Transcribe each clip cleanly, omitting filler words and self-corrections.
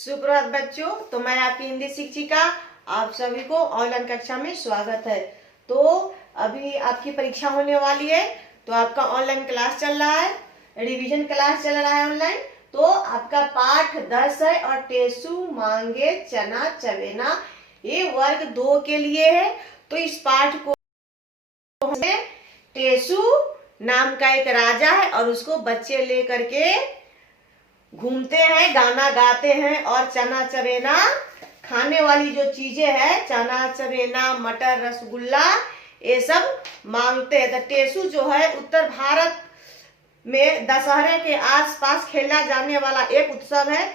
सुप्रभात बच्चों। तो मैं आपकी हिंदी शिक्षिका, आप सभी को ऑनलाइन कक्षा में स्वागत है। तो अभी आपकी परीक्षा होने वाली है, तो आपका ऑनलाइन क्लास चल रहा है, रिवीजन क्लास चल रहा है ऑनलाइन। तो आपका पाठ 10 है और टेसु मांगे चना चवेना ये वर्ग 2 के लिए है। तो इस पाठ को टेसु नाम का एक राजा है और उसको बच्चे लेकर के घूमते हैं, गाना गाते हैं और चना चवेना खाने वाली जो चीजें हैं, चना चवेना, मटर, रसगुल्ला, ये सब मांगते हैं। तो टेसु जो है उत्तर भारत में दशहरे के आसपास खेला जाने वाला एक उत्सव है।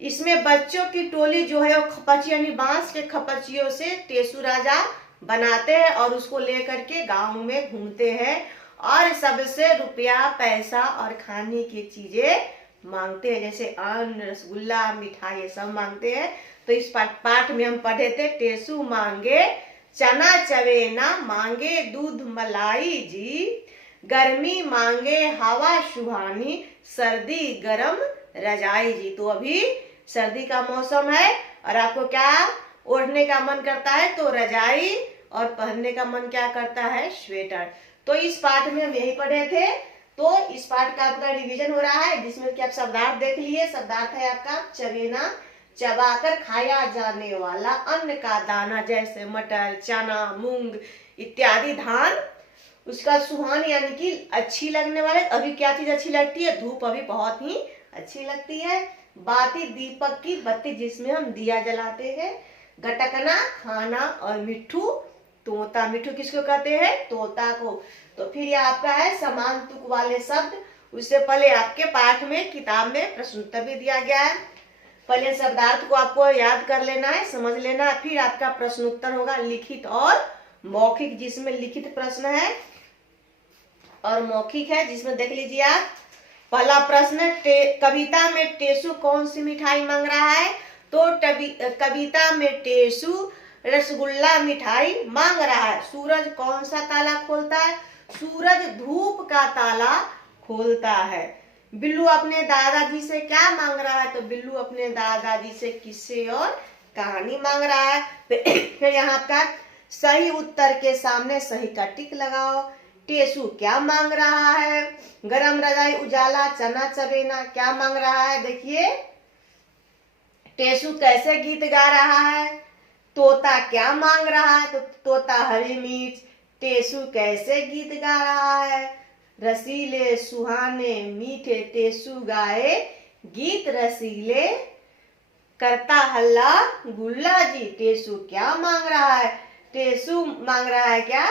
इसमें बच्चों की टोली जो है वो खपची यानी बांस के खपचियों से टेसु राजा बनाते हैं और उसको लेकर के गांव में घूमते हैं और सबसे रुपया, पैसा और खाने की चीजें मांगते हैं, जैसे अन्न, रसगुल्ला, मिठाई ये सब मांगते हैं। तो इस पाठ में हम पढ़े थे टेसु मांगे चना चवेना, मांगे दूध मलाई जी, गर्मी मांगे हवा सुहानी, सर्दी गरम रजाई जी। तो अभी सर्दी का मौसम है और आपको क्या ओढ़ने का मन करता है? तो रजाई, और पहनने का मन क्या करता है? स्वेटर। तो इस पाठ में हम यही पढ़े थे। तो इस पाठ का आपका रिवीजन हो रहा है, जिसमें कि आप शब्दार्थ देख लिए। शब्दार्थ है आपका चवेना, चबाकर खाया जाने वाला अन्न का दाना, जैसे मटर, चना, मूंग इत्यादि धान। उसका सुहान यानी कि अच्छी लगने वाले। अभी क्या चीज अच्छी लगती है? धूप अभी बहुत ही अच्छी लगती है। बाती दीपक की बत्ती, जिसमें हम दिया जलाते हैं। गटकना खाना और मिट्ठू तोता। मिट्ठू किसको कहते हैं? तोता को। तो फिर यह आपका है समान तुक वाले शब्द। उससे पहले आपके पाठ में किताब में प्रश्न उत्तर भी दिया गया है। पहले शब्दार्थ को आपको याद कर लेना है, समझ लेना है, फिर आपका प्रश्न उत्तर होगा लिखित और मौखिक, जिसमें लिखित प्रश्न है और मौखिक है, जिसमें देख लीजिए आप। पहला प्रश्न, कविता में टेसु कौन सी मिठाई मांग रहा है? तो कविता में टेसु रसगुल्ला मिठाई मांग रहा है। सूरज कौन सा ताला खोलता है? सूरज धूप का ताला खोलता है। बिल्लू अपने दादाजी से क्या मांग रहा है? तो बिल्लू अपने दादाजी से किस्से और कहानी मांग रहा है। फिर यहाँ आपका सही उत्तर के सामने सही का टिक लगाओ। टेसु क्या मांग रहा है? गरम रजाई, उजाला, चना चवेना क्या मांग रहा है? देखिए टेसु कैसे गीत गा रहा है। तोता क्या मांग रहा है? तो तोता हरी मिर्च। टेसु कैसे गीत गा रहा है? रसीले सुहाने मीठे टेसु गाए गीत रसीले, करता हल्ला गुल्ला जी। टेसु क्या मांग रहा है? टेसु मांग रहा है क्या?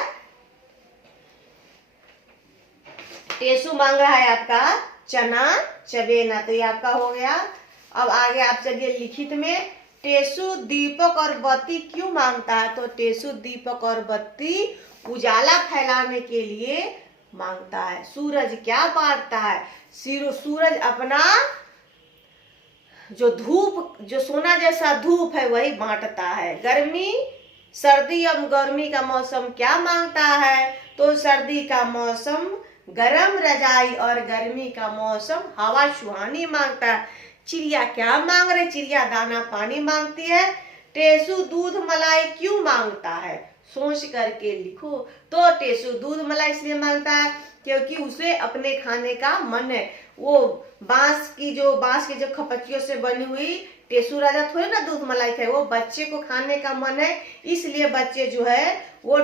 टेसु मांग रहा है आपका चना चवेना। तो ये आपका हो गया। अब आगे आप चलिए लिखित में। टेसु दीपक और बत्ती क्यों मांगता है? तो टेसु दीपक और बत्ती उजाला फैलाने के लिए मांगता है। सूरज क्या बांटता है? सूरज अपना जो धूप, जो सोना जैसा धूप है, वही बांटता है। गर्मी, सर्दी एवं गर्मी का मौसम क्या मांगता है? तो सर्दी का मौसम गरम रजाई और गर्मी का मौसम हवा सुहानी मांगता है। चिड़िया क्या मांग रहे? चिड़िया दाना पानी मांगती है। टेसु दूध मलाई क्यों मांगता है? सोच करके लिखो। तो टेसु दूध मलाई इसलिए मांगता है क्योंकि उसे अपने खाने का मन है। वो बांस के जो खपचियों से बनी हुई टेसु राजा थोड़े ना दूध मलाई खाए, वो बच्चे को खाने का मन है, इसलिए बच्चे जो है वो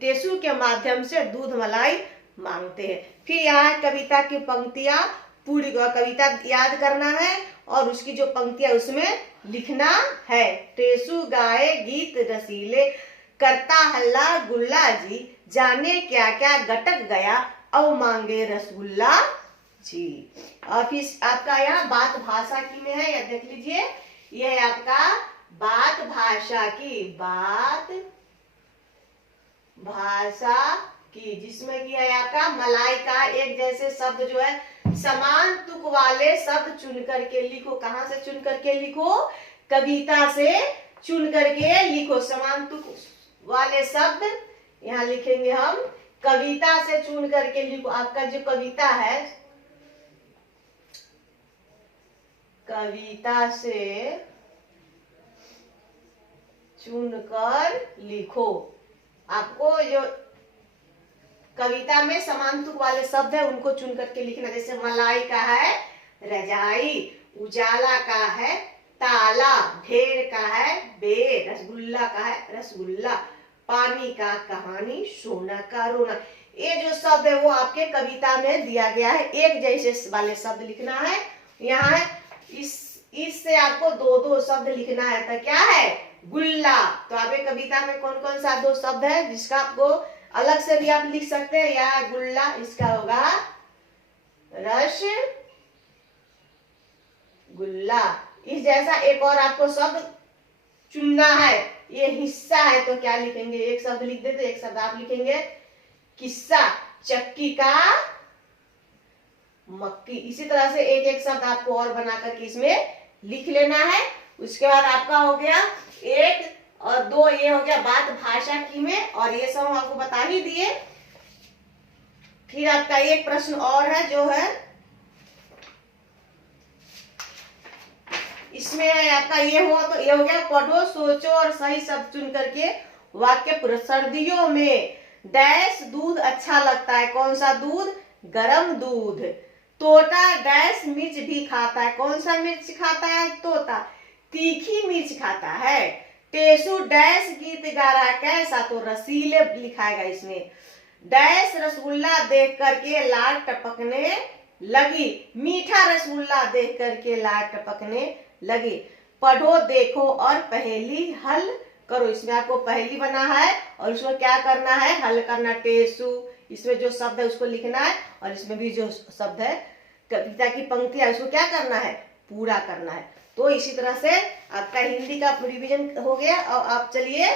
टेसु के माध्यम से दूध मलाई मांगते हैं। फिर यहाँ कविता की पंक्तियां, पूरी कविता याद करना है और उसकी जो पंक्तियां उसमें लिखना है। टेसु गाए गीत रसीले, करता हल्ला गुल्ला जी, जाने क्या क्या गटक गया, अब मांगे रसगुल्ला जी। और फिर आपका यहाँ बात भाषा की में है, यह देख लीजिए। यह आपका बात भाषा की, बात भाषा की, जिसमें कि है आपका मलाई का एक जैसे शब्द जो है, समान तुक वाले शब्द चुन करके लिखो। कहाँ से चुन करके लिखो? कविता से चुन करके लिखो। समान तुक वाले शब्द यहाँ लिखेंगे हम, कविता से चुन करके लिखो। आपका जो कविता है, कविता से चुनकर लिखो। आपको जो कविता में समान तुक वाले शब्द है उनको चुन करके लिखना। जैसे मलाई का है रजाई, उजाला का है ताला, ढेर का है बेर, रसगुल्ला का है रसगुल्ला, पानी का कहानी, सोना का रोना। ये जो शब्द है वो आपके कविता में दिया गया है। एक जैसे वाले शब्द लिखना है। यहाँ इससे आपको दो दो शब्द लिखना है। तो क्या है गुल्ला। तो आपके कविता में कौन कौन सा दो शब्द है जिसका आपको अलग से भी आप लिख सकते हैं। या गुल्ला, इसका होगा रस गुल्ला। इस जैसा एक और आपको शब्द चुनना है। ये हिस्सा है तो क्या लिखेंगे, एक शब्द लिख देते, एक शब्द आप लिखेंगे किस्सा। चक्की का मक्की। इसी तरह से एक एक शब्द आपको और बना करके इसमें लिख लेना है। उसके बाद आपका हो गया एक और दो, ये हो गया बात भाषा की में, और ये सब हम आपको बता ही दिए। फिर आपका एक प्रश्न और है जो है इसमें है आपका ये हुआ। तो ये हो गया पढ़ो सोचो और सही शब्द चुन करके वाक्य पूरा। सर्दियों में डैश दूध अच्छा लगता है। कौन सा दूध, गरम दूध। तोता डैश मिर्च भी खाता है। कौन सा मिर्च खाता है, तोता तीखी मिर्च खाता है। टेसू डैश गीत गा रहा है। कैसा, तो रसीले लिखाएगा इसमें। डैश रसगुल्ला देख करके लार टपकने लगी। मीठा रसगुल्ला देख करके लार टपकने लगी। पढ़ो देखो और पहेली हल करो। इसमें आपको पहेली बना है और उसमें क्या करना है, हल करना। टेसू, इसमें जो शब्द है उसको लिखना है, और इसमें भी जो शब्द है कविता की पंक्ति है उसको क्या करना है, पूरा करना है। तो इसी तरह से आपका हिंदी का रिवीजन हो गया। और आप चलिए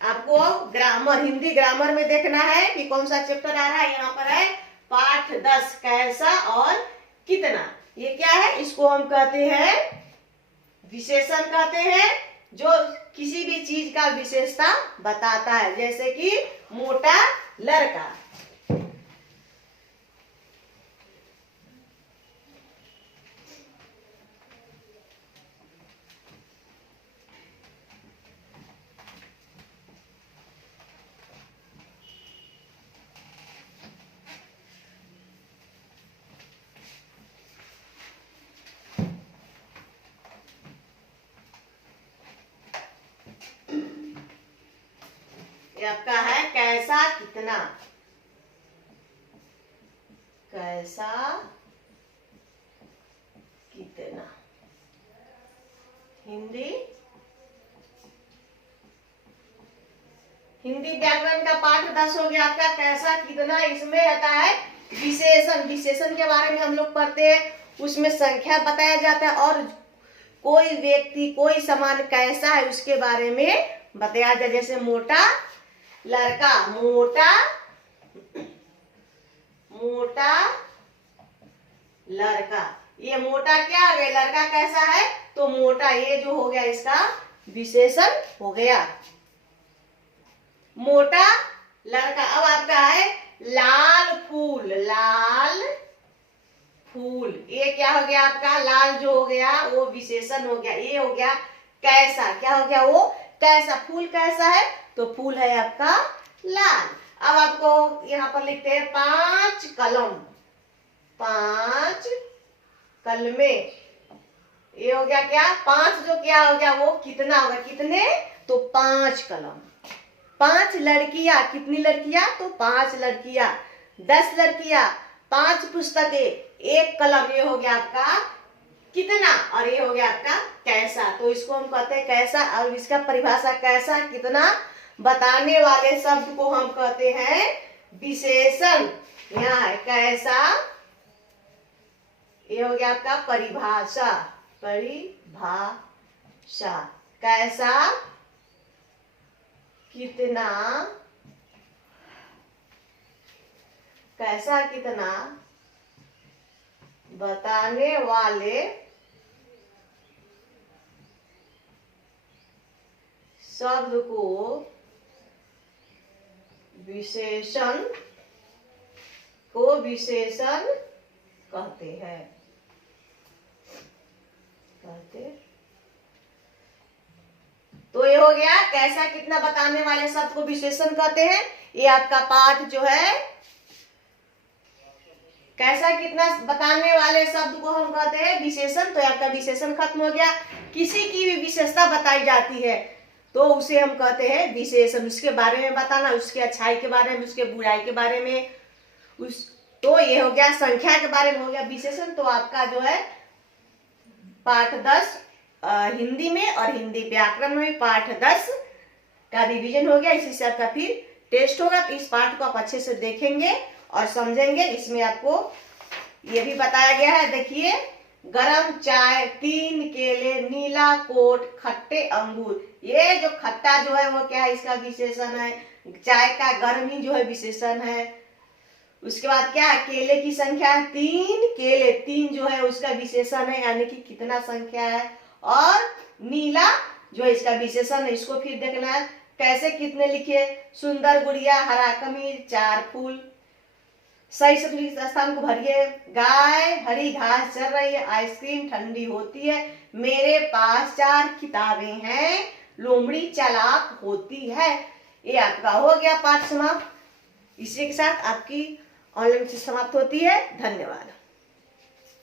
आपको ग्रामर, हिंदी ग्रामर में देखना है कि कौन सा चैप्टर आ रहा है। यहाँ पर है पाठ 10 कैसा और कितना। ये क्या है, इसको हम कहते हैं विशेषण कहते हैं, जो किसी भी चीज का विशेषता बताता है। जैसे कि मोटा लड़का। ये आपका है कैसा कितना। कैसा कितना हिंदी व्याकरण का पाठ 10 हो गया आपका। कैसा कितना, इसमें आता है विशेषण। विशेषण के बारे में हम लोग पढ़ते हैं, उसमें संख्या बताया जाता है, और कोई व्यक्ति कोई सामान कैसा है उसके बारे में बताया जाए। जैसे मोटा लड़का, मोटा लड़का। ये मोटा क्या आ गया, लड़का कैसा है तो मोटा। ये जो हो गया इसका विशेषण हो गया मोटा लड़का। अब आपका है लाल फूल। लाल फूल, ये क्या हो गया आपका, लाल जो हो गया वो विशेषण हो गया। ये हो गया कैसा, क्या हो गया वो कैसा। फूल कैसा है तो फूल है आपका लाल। अब आपको यहाँ पर लिखते हैं 5 कलम। 5 कलमे। ये हो गया क्या, 5 जो क्या हो गया वो कितना होगा, कितने तो 5 कलम। 5 लड़कियां, कितनी लड़कियां तो 5 लड़कियां। 10 लड़कियां, 5 पुस्तकें, 1 कलम। ये हो गया आपका कितना, और ये हो गया आपका कैसा। तो इसको हम कहते हैं कैसा। और इसका परिभाषा कैसा कितना बताने वाले शब्द को हम कहते हैं विशेषण। यहाँ है कैसा, ये हो गया आपका परिभाषा। परिभाषा कैसा कितना। कैसा कितना बताने वाले शब्द को विशेषण कहते हैं। कहते। तो ये हो गया कैसा कितना बताने वाले शब्द को विशेषण कहते हैं। ये आपका पाठ जो है कैसा कितना बताने वाले शब्द को हम कहते हैं विशेषण। तो आपका विशेषण खत्म हो गया। किसी की भी विशेषता बताई जाती है तो उसे हम कहते हैं विशेषण। उसके बारे में बताना, उसकी अच्छाई के बारे में, उसके बुराई के बारे में, तो ये हो गया संख्या के बारे में हो गया विशेषण। तो आपका जो है पाठ 10 हिंदी में और हिंदी व्याकरण में पाठ 10 का रिवीजन हो गया। इसी से आपका फिर टेस्ट होगा। तो इस पाठ को आप अच्छे से देखेंगे और समझेंगे। इसमें आपको ये भी बताया गया है, देखिए, गरम चाय, 3 केले, नीला कोट, खट्टे अंगूर। ये जो खट्टा जो है वो क्या है, इसका विशेषण है। चाय का गर्मी जो है विशेषण है। उसके बाद क्या है, केले की संख्या है 3, केले 3 जो है उसका विशेषण है, यानी कि कितना संख्या है। और नीला जो है इसका विशेषण है। इसको फिर देखना है कैसे कितने लिखे, सुंदर गुड़िया, हरा कमीज, 4 फूल। सही से स्थान को भरिए। गाय हरी घास चर रही है, आइसक्रीम ठंडी होती है, मेरे पास 4 किताबें हैं, लोमड़ी चालाक होती है। ये आपका हो गया पाठ समाप्त। इसी के साथ आपकी ऑनलाइन समाप्त होती है। धन्यवाद।